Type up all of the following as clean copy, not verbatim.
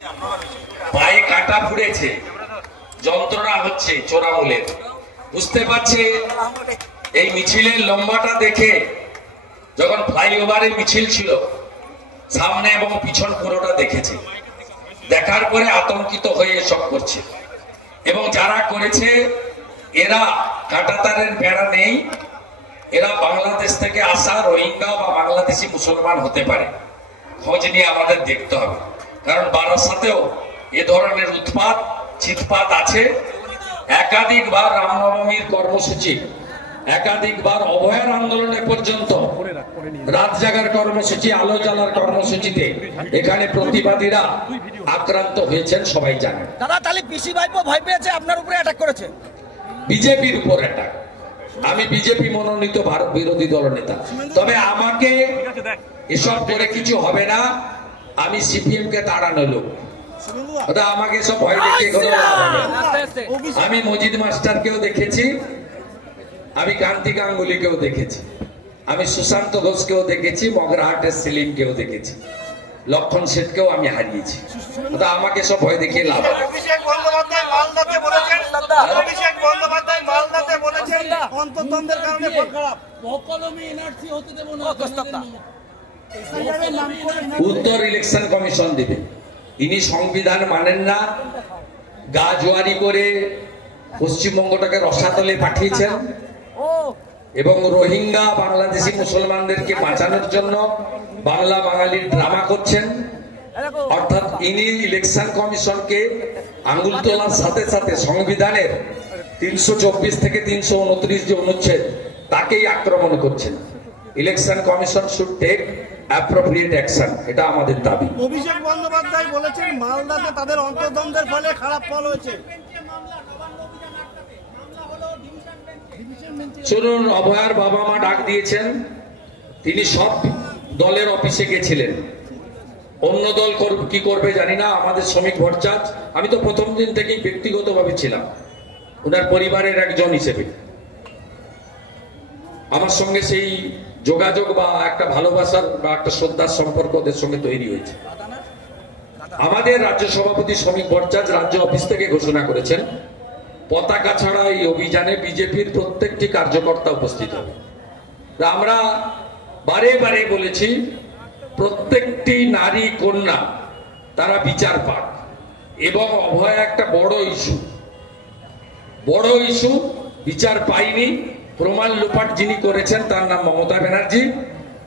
পায়ে কাটা ফুড়েছে, যন্ত্রণা হচ্ছে চোরামূলের। বুঝতে পারছে এই মিছিলের লম্বাটা দেখে, যখন ফ্লাইওভারে মিছিল ছিল সামনে এবং পিছন পুরোটা দেখেছে, দেখার পরে আতঙ্কিত হয়ে এসব করছে। এবং যারা করেছে এরা কাঁটাতারের বেড়া নেই, এরা বাংলাদেশ থেকে আসা রোহিঙ্গা বা বাংলাদেশি মুসলমান হতে পারে। খোঁজ নিয়ে আমাদের দেখতে হবে, কারণ বারাসাতেও এ ধরনের উৎপাত চিৎপাত আছে। একাধিকবার রামনবমীর কর্মসূচি, একাধিকবার অভয়ার আন্দোলনে পর্যন্ত রাত জাগার কর্মসূচি, আলো জ্বালার কর্মসূচিতে এখানে প্রতিবাদীরা আক্রান্ত হয়েছেন, সবাই জানেন। দাদা তাহলে পিসি ভাইপো ভয় পেয়েছে, আপনার উপরে অ্যাটাক করেছে? বিজেপির উপর অ্যাটাক। আমি বিজেপি মনোনীত ভারত বিরোধী দলনেতা, তবে আমাকে এসব করে কিছু হবে না। আমি সিপিএম কে তাড়ানো লোক, আমাকে সব ভয় দেখে আমি মজিদ মাস্টারকেও দেখেছি, আমি কান্তি গাঙ্গুলিকেও দেখেছি, আমি সুশান্ত ঘোষকেও দেখেছি, মগরাহাটের সেলিমকেও দেখেছি, লক্ষণ শেঠকেও আমি হারিয়েছি। আমাকে সব ভয় দেখিয়ে লাভ হবে। অভিষেক বন্দ্যোপাধ্যায় মালদাতে বলেছেন, অভিষেক বন্দ্যোপাধ্যায় মালদাতে বলেছেন অন্তর্দ্বন্দ্বের কারণে ফল খারাপ। উত্তর ইলেকশন কমিশন দিবে। ইনি সংবিধান মানেন না, গা জোয়ারি করে পশ্চিমবঙ্গটাকে রসাতলে পাঠিয়েছেন এবং রোহিঙ্গা বাংলাদেশি মুসলমানদেরকে বাঁচানোর জন্য বাংলা বাঙালির ড্রামা করছেন। অর্থাৎ ইনি ইলেকশন কমিশনকে আঙ্গুল তোলার সাথে সাথে সংবিধানের 324 থেকে 329 যে অনুচ্ছেদ তাকেই আক্রমণ করছেন। Election commission should take appropriate action, এটা আমাদের দাবি। অভিষেক বন্দ্যোপাধ্যায় বলেছেন মালদাতে তাদের অন্তর্দ্বন্দ্বের ফলে খারাপ ফল হয়েছে। শুনুন, অভয়ার বাবা মা ডাক দিয়েছেন, তিনি সব দলের অফিসে গেছিলেন। অন্য দল কি করবে জানি না, আমাদের শ্রমিক ভট্টাচার্য, আমি তো প্রথম দিন থেকেই ব্যক্তিগতভাবে ছিলাম ওনার পরিবারের একজন হিসেবে। আমার সঙ্গে সেই যোগাযোগ বা একটা ভালোবাসার বা একটা শ্রদ্ধার সম্পর্ক ওদের সঙ্গে তৈরি হয়েছে। আমাদের রাজ্য সভাপতি শ্রমিক ভট্টাচার্য রাজ্য অফিস থেকে ঘোষণা করেছেন পতাকা ছাড়া এই অভিযানে বিজেপির প্রত্যেকটি কার্যকর্তা উপস্থিত হবে। আমরা বারে বারে বলেছি প্রত্যেকটি নারী কন্যা তারা বিচার পাক, এবং অভয় একটা বড় ইস্যু, বিচার পাইনি। প্রমাণ লোপাট যিনি করেছেন তার নাম মমতা ব্যানার্জি,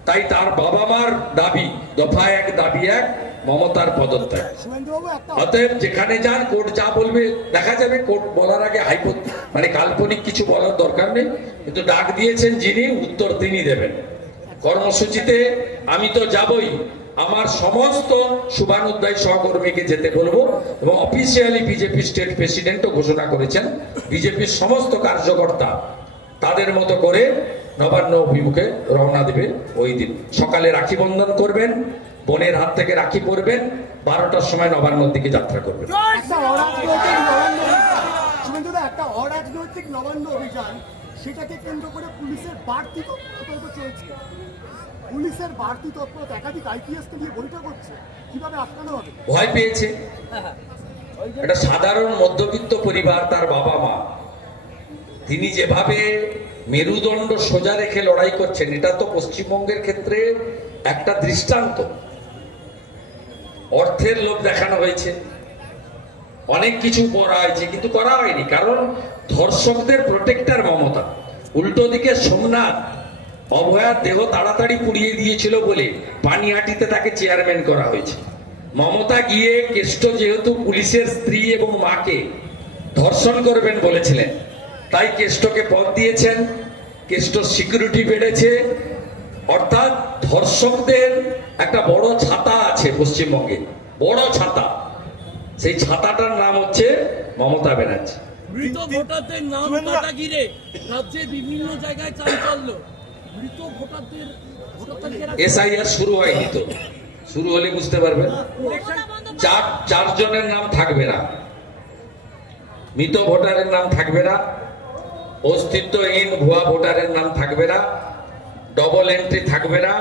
তাই তার বাবা মার দাবি দফা 1 দাবি 1 মমতার পদত্যাগ। অতএব যেখানে যান কোর্ট যা বলবে দেখা যাবে। কোর্ট বলার আগে মানে কাল্পনিক কিছু বলার দরকার নেই, কিন্তু ডাক দিয়েছেন যিনি, উত্তর তিনি দেবেন। কর্মসূচিতে আমি তো যাবই, আমার সমস্ত শুভানুধ্যায়ী সহকর্মীকে যেতে বলবো, এবং অফিসিয়ালি বিজেপি স্টেট প্রেসিডেন্টও ঘোষণা করেছেন বিজেপির সমস্ত কার্যকর্তা তাদের মতো করে নবান্ন অভিমুখে রওনা দেবে। ওই দিন সকালে রাখি বন্ধন করবেন, বোনের হাত থেকে রাখি পরবেন, 12টার সময় নবান্নর দিকে যাত্রা করবেন। একটা অরাজনৈতিক নবান্ন অভিযান, সেটাকে কেন্দ্র করে পুলিশের বাড়তি তৎপরতা চলছে। পুলিশের বাড়তি তৎপরতা একাধিক আইপিএস কে নিয়ে বৈঠক হচ্ছে, কিভাবে আটকানো হবে? ভয় পেয়েছে। একটা সাধারণ মধ্যবিত্ত পরিবার, তার বাবা মা, তিনি যেভাবে মেরুদণ্ড সোজা রেখে লড়াই করছেন, এটা তো পশ্চিমবঙ্গের ক্ষেত্রে একটা দৃষ্টান্ত। অর্থের লোভ দেখানো হয়েছে, অনেক কিছু করা হয়েছে, কিন্তু করা হয়নি, কারণ ধর্ষকদের প্রোটেক্টর মমতা। উল্টো দিকে সোমনাথ অভয়ার দেহ তাড়াতাড়ি পুড়িয়ে দিয়েছিল বলে পানিহাটিতে তাকে চেয়ারম্যান করা হয়েছে। মমতা গিয়ে কেষ্ট যেহেতু পুলিশের স্ত্রী এবং মাকে ধর্ষণ করবেন বলেছিলেন, তাই কেষ্টকে পদ দিয়েছেন, কেষ্ট সিকিউরিটি বেড়েছে। অর্থাৎ ধর্ষকদের একটা বড় ছাতা আছে পশ্চিমবঙ্গে, বড় ছাতা, সেই ছাতাটার নাম হচ্ছে মমতা ব্যানার্জি। মৃত ভোটারদের নাম কাটা ঘিরে রাজ্যের বিভিন্ন জায়গায় চাঞ্চল্য। মৃত ভোটারদের এসআইআর শুরু হয়নি তো, শুরু হলে বুঝতে পারবেন। 4 জনের নাম থাকবে না, মৃত ভোটারের নাম থাকবে না, অস্তিত্বহীন ভুয়া ভোটারের নাম থাকবে না, ডবল এন্ট্রি থাকবে না,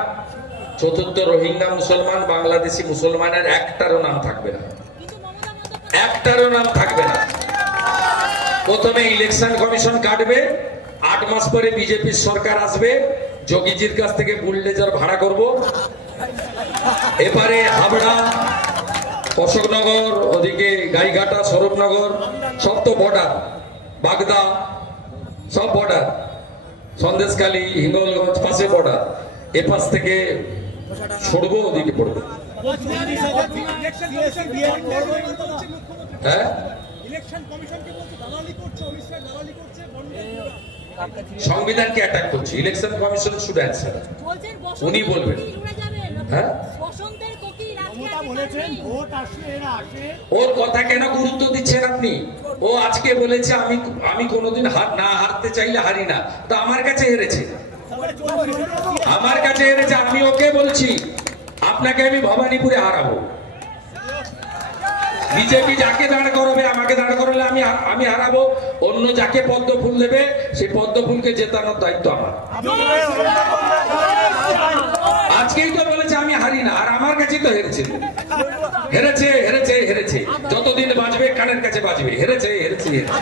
চতুর্থ রোহিঙ্গা মুসলমান বাংলাদেশি মুসলমানের একটারও নাম থাকবে না। একটারও নাম থাকবে না। প্রথমে ইলেকশন কমিশন কাটবে, 8 মাস পরে বিজেপির সরকার আসবে, যোগীজির কাছ থেকে বুলডেজার ভাড়া করব। এবারে হাবড়া, অশোকনগর, ওদিকে গাইঘাটা, স্বরূপনগর সব তো বর্ডার, বাগদা সব বর্ডার, সন্দেশখালী, হিঙ্গলগঞ্জ পাশে বর্ডার, এ পাশ থেকে ছড়বো, ওদিকে পড়বে। হ্যাঁ, সংবিধানকে অ্যাটাক করছে, ইলেকশন কমিশন শুড অ্যান্সার, উনি বলবেন। হ্যাঁ, ওর কথা কেন গুরুত্ব দিচ্ছেন আপনি? ও আজকে বলেছে আমি কোনোদিন না হারতে চাইলে হারি না, তো আমার কাছে হেরেছে, আমার কাছে হেরেছে। আমি ওকে বলছি আপনাকে আমি ভবানীপুরে হারাবো। বিজেপি যাকে দাঁড় করাবে, আমাকে দাঁড় করালে আমি হারাবো। অন্য যাকে পদ্ম ফুল দেবে সেই পদ্ম ফুলকে জেতানোর দায়িত্ব আমার। আজকেই তো বলেছে আমি হারি না, আর আমার কাছেই তো হেরেছে, হেরেছে হেরেছে হেরেছে। যতদিন বাঁচবে কানের কাছে বাজবে, হেরেছে হেরেছে হেরেছে।